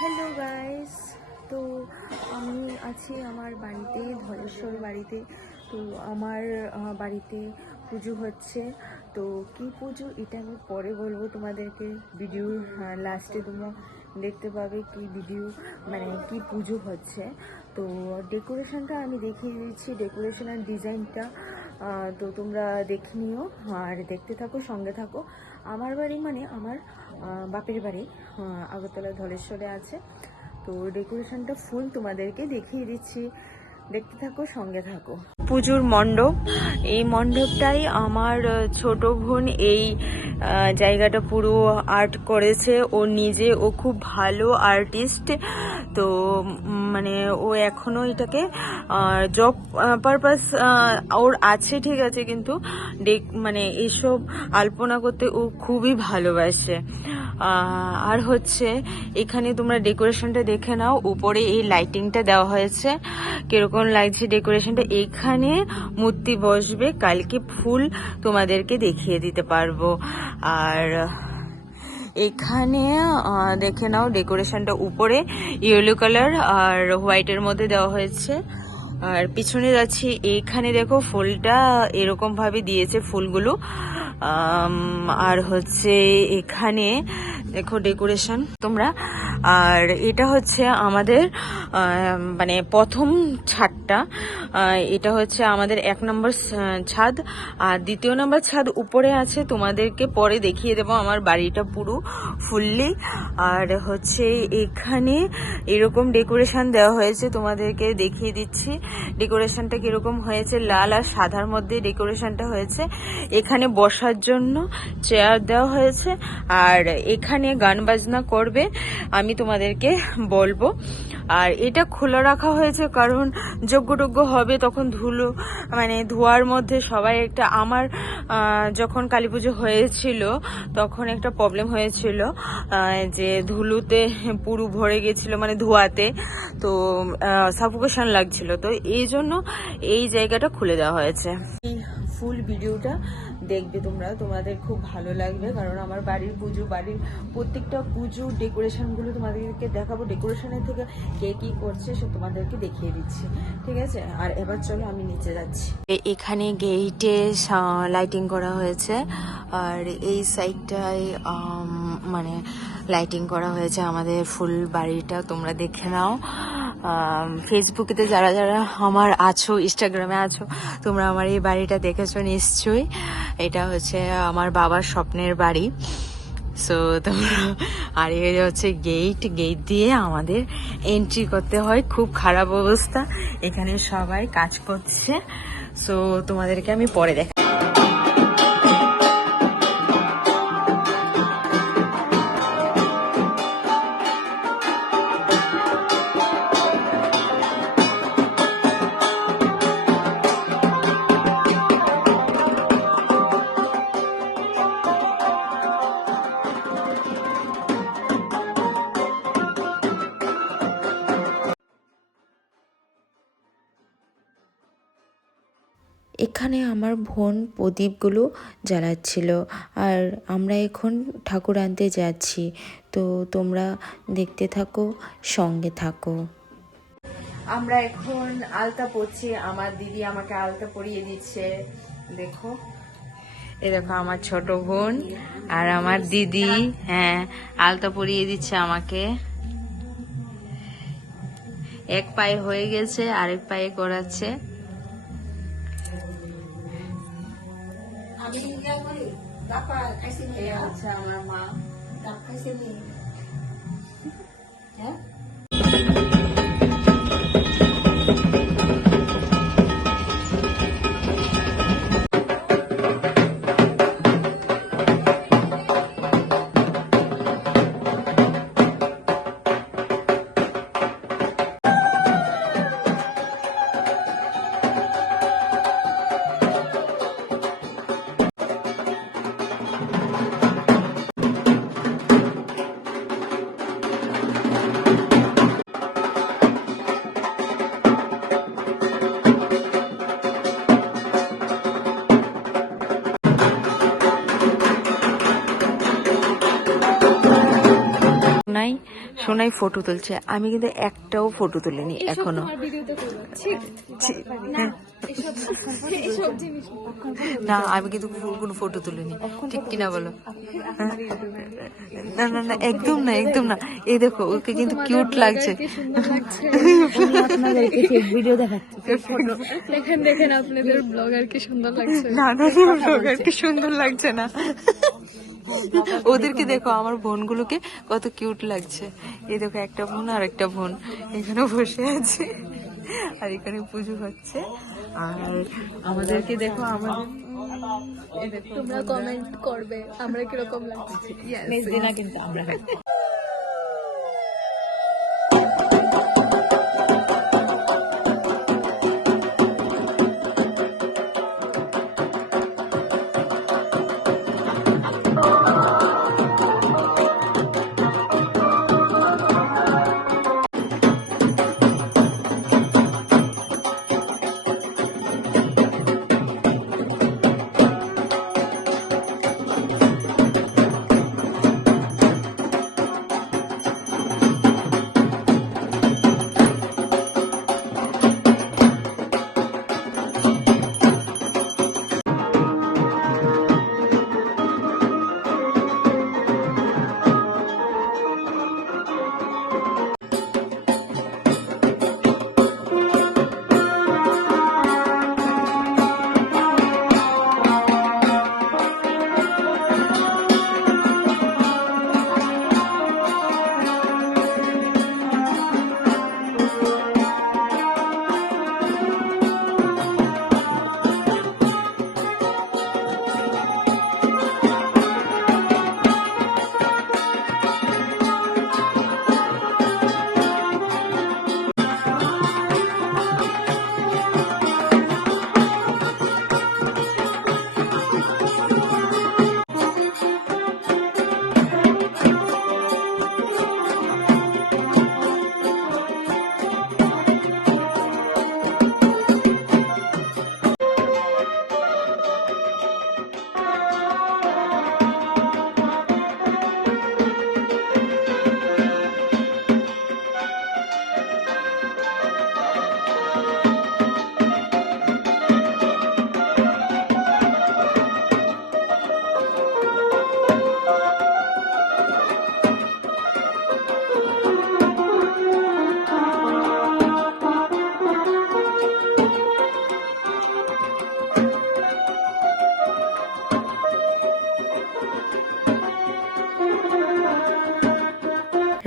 Hello guys, তো আমি আছি আমার বাড়িতে, ধলেশ্বর বাড়িতে। তো আমার বাড়িতে পুজো হচ্ছে। তো কি পুজো এটা আমি পরে বলবো তোমাদেরকে, ভিডিওর লাস্টে তোমরা দেখতে পাবে কি ভিডিও, মানে কি পুজো হচ্ছে। তো ডেকোরেশনটা আমি দেখিয়ে দিচ্ছি, ডেকোরেশনের ডিজাইনটা। তো তোমরা দেখে নিও আর দেখতে থাকো, সঙ্গে থাকো। আমার বাড়ি মানে আমার বাপের বাড়ি আগরতলা ধলেশ্বরে আছে। তো ডেকোরেশনটা ফুল তোমাদেরকে দেখিয়ে দিচ্ছি, দেখতে থাকো, সঙ্গে থাকো। পুজোর মণ্ডপ, এই মণ্ডপটাই আমার ছোট বোন এই জায়গাটা পুরো আর্ট করেছে ও নিজে। ও খুব ভালো আর্টিস্ট। তো মানে ও এখনো এটাকে জব পারপাস ওর আছে, ঠিক আছে, কিন্তু মানে এইসব আলপনা করতে ও খুবই ভালোবাসে। আর হচ্ছে এখানে তোমরা ডেকোরেশনটা দেখে নাও, উপরে এই লাইটিংটা দেওয়া হয়েছে, কিরকম লাগছে ডেকোরেশনটা। এখানে মূর্তি বসবে, কালকে ফুল তোমাদেরকে দেখিয়ে দিতে পারবো। আর এখানে দেখে নাও ডেকোরেশনটা, উপরে ইয়েলো কালার আর হোয়াইটের মধ্যে দেওয়া হয়েছে। আর পিছনে যাচ্ছি, এখানে দেখো ফুলটা এরকম ভাবে দিয়েছে ফুলগুলো। আর হচ্ছে এখানে দেখো ডেকোরেশন তোমরা। আর এটা হচ্ছে আমাদের মানে প্রথম ছাদটা, এটা হচ্ছে আমাদের 1 নম্বর ছাদ। আর 2 নম্বর ছাদ উপরে আছে, তোমাদেরকে পরে দেখিয়ে দেবো আমার বাড়িটা পুরো ফুললি। আর হচ্ছে এখানে এরকম ডেকোরেশন দেওয়া হয়েছে, তোমাদেরকে দেখিয়ে দিচ্ছি ডেকোরেশনটা কিরকম হয়েছে। লাল আর সাদার মধ্যে ডেকোরেশনটা হয়েছে। এখানে বসার জন্য চেয়ার দেওয়া হয়েছে। আর এখানে গান বাজনা করবে, আমি তোমাদেরকে বলবো। আর এটা খোলা রাখা হয়েছে কারণ যজ্ঞ হবে, তখন ধুলো মানে ধোয়ার মধ্যে সবাই একটা, আমার যখন কালী পুজো হয়েছিল তখন একটা প্রবলেম হয়েছিল যে ধুলোতে পুরো ভরে গেছিল, মানে ধোয়াতে, তো সাফোকেশন লাগছিল। তো এই জন্য এই জায়গাটা খুলে দেওয়া হয়েছে। এই ফুল ভিডিওটা দেখবে তোমরা, তোমাদের খুব ভালো লাগবে, কারণ আমার বাড়ির পুজো, বাড়ির প্রত্যেকটা পুজো ডেকোরেশনগুলো তোমাদেরকে দেখাবো। ডেকোরেশনের থেকে কে কি করছে সব তোমাদেরকে দেখিয়ে দিচ্ছি, ঠিক আছে। আর এবার চলো আমি নিচে যাচ্ছি। এখানে গেইটে লাইটিং করা হয়েছে, আর এই সাইডটায় মানে লাইটিং করা হয়েছে আমাদের ফুল বাড়িটা। তোমরা দেখে নাও। ফেসবুকেতে যারা যারা আমার আছো, ইনস্টাগ্রামে আছো, তোমরা আমার এই বাড়িটা দেখেছো নিশ্চয়ই। এটা হচ্ছে আমার বাবার স্বপ্নের বাড়ি। সো তোমরা, আর এই হচ্ছে গেট দিয়ে আমাদের এন্ট্রি করতে হয়। খুব খারাপ অবস্থা, এখানে সবাই কাজ করছে। সো তোমাদেরকে আমি পরে দেখাই। এখানে আমার বোন প্রদীপগুলো জ্বালাচ্ছিল, আর আমরা এখন ঠাকুর আনতে যাচ্ছি। তো তোমরা দেখতে থাকো, সঙ্গে থাকো। আমরা এখন আলতা পরছি, আমার দিদি আমাকে আলতা পরিয়ে দিচ্ছে। দেখো, এই দেখো আমার ছোট বোন আর আমার দিদি, হ্যাঁ, আলতা পরিয়ে দিচ্ছে আমাকে। এক পায়ে হয়ে গেছে, আরেক পায়ে করাচ্ছে। আচ্ছা, আমার মা সোনাই ফটো তুলছে, আমি কিন্তু একটাও ফটো তুলিনি এখনো। না আমি কিন্তু কোনো ফটো তুলিনি, ঠিক কিনা বলো? না না না একদম না, একদম না। এই দেখো ওকে কিন্তু কিউট লাগছে। আপনাদেরকে ফেক ভিডিও দেখাচ্ছি, দেখেন দেখেন আপনাদের ব্লগার কি সুন্দর লাগছে। না না ব্লগার কি সুন্দর লাগছে না, ওদেরকে দেখো, আমার বোনগুলোকে কত কিউট লাগছে। এই দেখো একটা বোন আর একটা বোন এখানে বসে আছে, আর এখানে পুজো হচ্ছে। আর আমাদেরকে দেখো, আমাদের তোমরা কমেন্ট করবে আমরা কিরকম লাগছে। মেজদিনা কিন্তু আমরা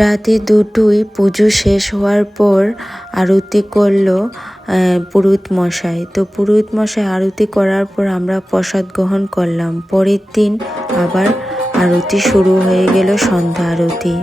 রাতে দুটোই পুজো শেষ হওয়ার পর আরতি করলো পুরোহিত মশাই। তো পুরোহিত মশাই আরতি করার পর আমরা প্রসাদ গ্রহণ করলাম। পরের দিন আবার আরতি শুরু হয়ে গেল, সন্ধ্যা আরতি।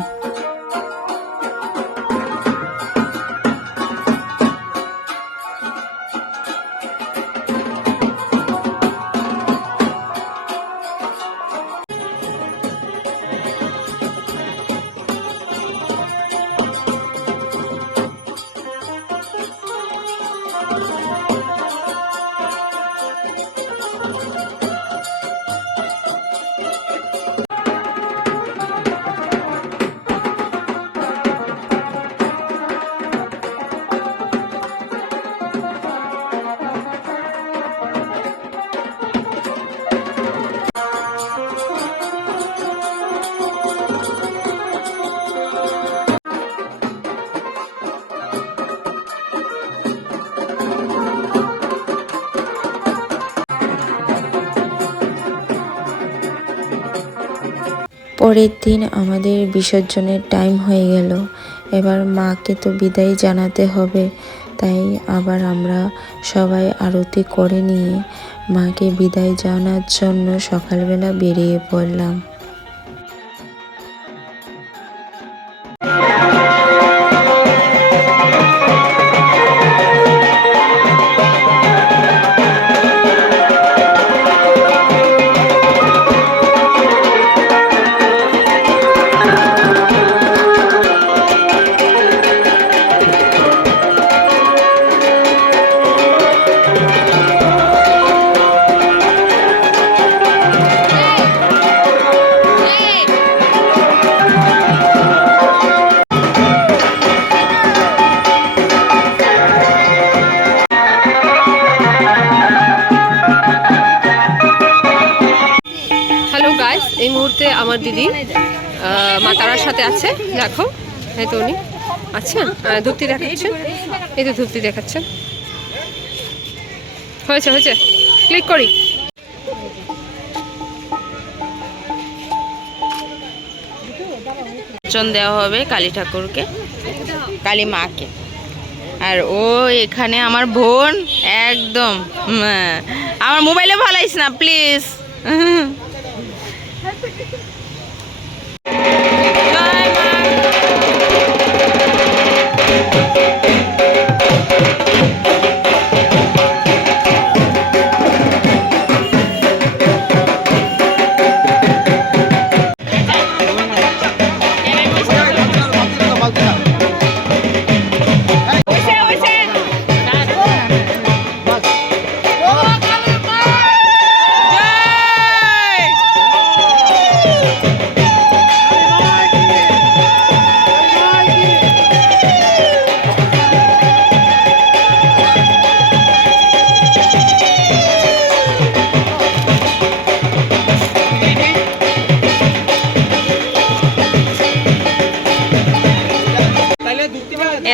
পরের দিন আমাদের বিসর্জনের টাইম হয়ে গেল। এবার মাকে তো বিদায় জানাতে হবে, তাই আবার আমরা সবাই আরতি করে নিয়ে মাকে বিদায় জানার জন্য সকালবেলা বেরিয়ে পড়লাম। আমার দিদি মা তারার সাথে আছে, দেখো এই তো উনি আচ্ছা ধূপটি দেখাচ্ছেন, এই তো ধূপটি দেখাচ্ছেন। হয়েছে হয়েছে, ক্লিক করি। দেওয়া হবে কালী ঠাকুরকে, কালী মাকে। আর ও এখানে আমার বোন একদম আমার মোবাইলে ভালাইস না প্লিজ।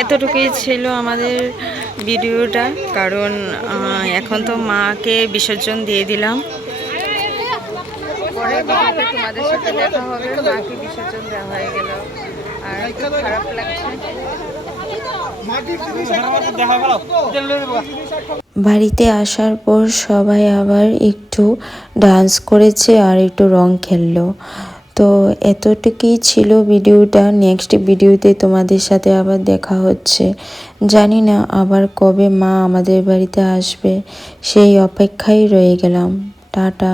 এতটুকুই ছিল আমাদের ভিডিওটা, কারণ এখন তো মাকে বিসর্জন দিয়ে দিলাম। পরের ভিডিওতে তোমাদের সাথে দেখা হবে, মাকে বিসর্জন দেওয়া হয়ে গেল আর খুব খারাপ লাগছে। বাড়িতে আসার পর সবাই আবার একটু ডান্স করেছে আর একটু রং খেললো। তো এতটুকুই ছিল ভিডিওটা। নেক্সট ভিডিওতে তোমাদের সাথে আবার দেখা হচ্ছে। জানি না আবার কবে মা আমাদের বাড়িতে আসবে, সেই অপেক্ষায় রয়ে গেলাম। টাটা।